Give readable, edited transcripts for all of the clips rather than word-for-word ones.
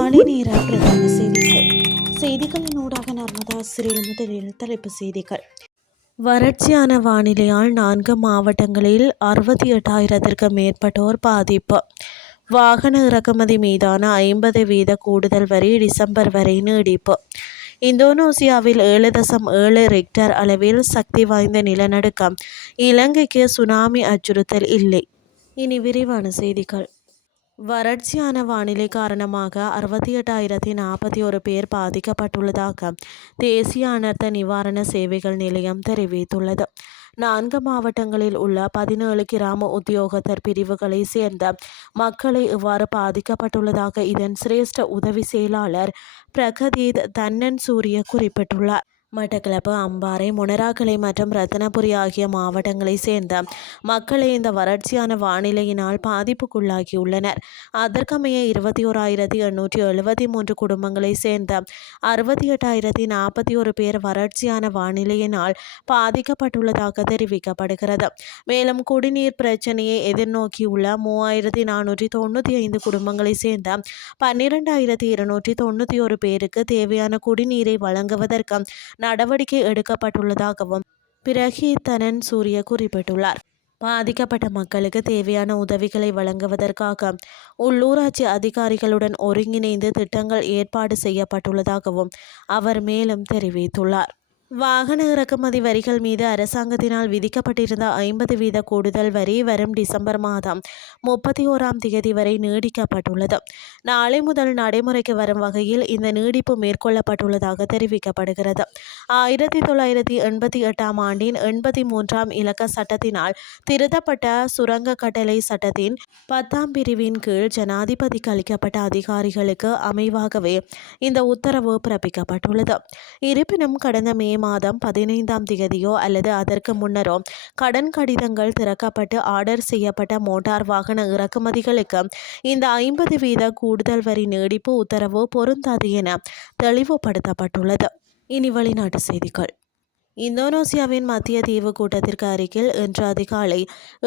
காலை நேர பிரதான செய்திகளின் ஊடாக நர்மதா சிறில் முதலில் தலைப்பு செய்திகள். வறட்சியான வானிலையால் 4 மாவட்டங்களில் 68,000க்கும் மேற்பட்டோர் பாதிப்பு. வாகன இறக்குமதி மீதான 50% கூடுதல் வரி டிசம்பர் வரை நீடிப்பு. இந்தோனேசியாவில் 7.7 ரிக்டர் அளவில் சக்தி வாய்ந்த நிலநடுக்கம். இலங்கைக்கு சுனாமி அச்சுறுத்தல் இல்லை. இனி விரிவான செய்திகள். வறட்சியான வானிலை காரணமாக 68,041 பேர் பாதிக்கப்பட்டுள்ளதாக தேசிய அனர்த்த நிவாரண சேவைகள் நிலையம் தெரிவித்துள்ளது. 4 மாவட்டங்களில் உள்ள 17 கிராம உத்தியோகத்தர் பிரிவுகளை சேர்ந்த மக்களை இவ்வாறு பாதிக்கப்பட்டுள்ளதாக இதன் சிரேஷ்ட உதவி செயலாளர் பிரகதீத் தன்னன் சூரிய குறிப்பிட்டுள்ளார். மட்டக்களப்பு, அம்பாறை, மொனராகலை மற்றும் ரத்தினபுரி ஆகிய மாவட்டங்களை சேர்ந்த மக்களை இந்த வறட்சியான வானிலையினால் பாதிப்புக்குள்ளாகியுள்ளனர். அதற்கமைய 21,873 குடும்பங்களை சேர்ந்த 68,041 பேர் வறட்சியான வானிலையினால் பாதிக்கப்பட்டுள்ளதாக தெரிவிக்கப்படுகிறது. மேலும் குடிநீர் பிரச்சினையை எதிர்நோக்கியுள்ள 3,495 குடும்பங்களை சேர்ந்த 12,291 பேருக்கு தேவையான குடிநீரை வழங்குவதற்கு நடவடிக்கை எடுக்கப்பட்டுள்ளதாகவும் பிரகீத் தனன் சூரிய குறிப்பிட்டுள்ளார். பாதிக்கப்பட்ட மக்களுக்கு தேவையான உதவிகளை வழங்குவதற்காக உள்ளூராட்சி அதிகாரிகளுடன் ஒருங்கிணைந்து திட்டங்கள் ஏற்பாடு செய்யப்பட்டுள்ளதாகவும் அவர் மேலும் தெரிவித்துள்ளார். வாகன இறக்குமதி வரிகள் மீது அரசாங்கத்தினால் விதிக்கப்பட்டிருந்த 50% கூடுதல் வரி வரும் டிசம்பர் மாதம் 31ஆம் தேதி வரை நீடிக்கப்பட்டுள்ளது. நாளை முதல் நடைமுறைக்கு வரும் வகையில் இந்த நீடிப்பு மேற்கொள்ளப்பட்டுள்ளதாக தெரிவிக்கப்படுகிறது. 1988ஆம் ஆண்டின் 83ஆம் இலக்க சட்டத்தினால் திருத்தப்பட்ட சுரங்க கட்டளை சட்டத்தின் 10ஆம் பிரிவின் கீழ் ஜனாதிபதிக்கு அளிக்கப்பட்ட அதிகாரிகளுக்கு அமைவாகவே இந்த உத்தரவு பிறப்பிக்கப்பட்டுள்ளது. இருப்பினும் கடந்த மே மாதம் 15ஆம் தேதியோ அல்லது அதற்கு முன்னரோ கடன் கடிதங்கள் திறக்கப்பட்டு ஆர்டர் செய்யப்பட்ட மோட்டார் வாகன இறக்குமதிகளுக்கு இந்த 50% கூடுதல் வரி நீடிப்பு உத்தரவு பொருந்தாது என தெளிவுபடுத்தப்பட்டுள்ளது. இனி வெளிநாட்டு செய்திகள். இந்தோனேசியாவின் மத்திய தீவு கூட்டத்திற்கு அருகில் இன்று அதிகாலை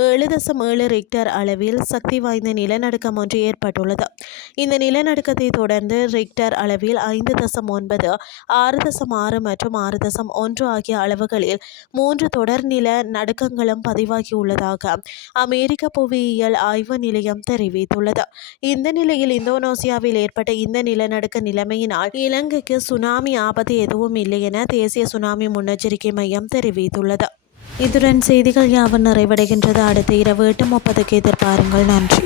7.7 ரிக்டர் அளவில் சக்தி வாய்ந்த நிலநடுக்கம் ஒன்று ஏற்பட்டுள்ளது. இந்த நிலநடுக்கத்தை தொடர்ந்து ரிக்டர் அளவில் 5.9, 6.6 மற்றும் 6.1 ஆகிய அளவுகளில் 3 தொடர் நில நடுக்கங்களும் பதிவாகியுள்ளதாக அமெரிக்க புவியியல் ஆய்வு நிலையம் தெரிவித்துள்ளது. இந்த நிலையில் இந்தோனேசியாவில் ஏற்பட்ட இந்த நிலநடுக்க நிலைமையினால் இலங்கைக்கு சுனாமி ஆபத்து எதுவும் இல்லை என தேசிய சுனாமி முன்னெச்சரிக்கை மையம் தெரிவித்துள்ளது. இத்துடன் செய்திகள் யாவும் நிறைவடைகின்றது. அடுத்த இரவு 8:30க்கு எதிர்பாருங்கள். நன்றி.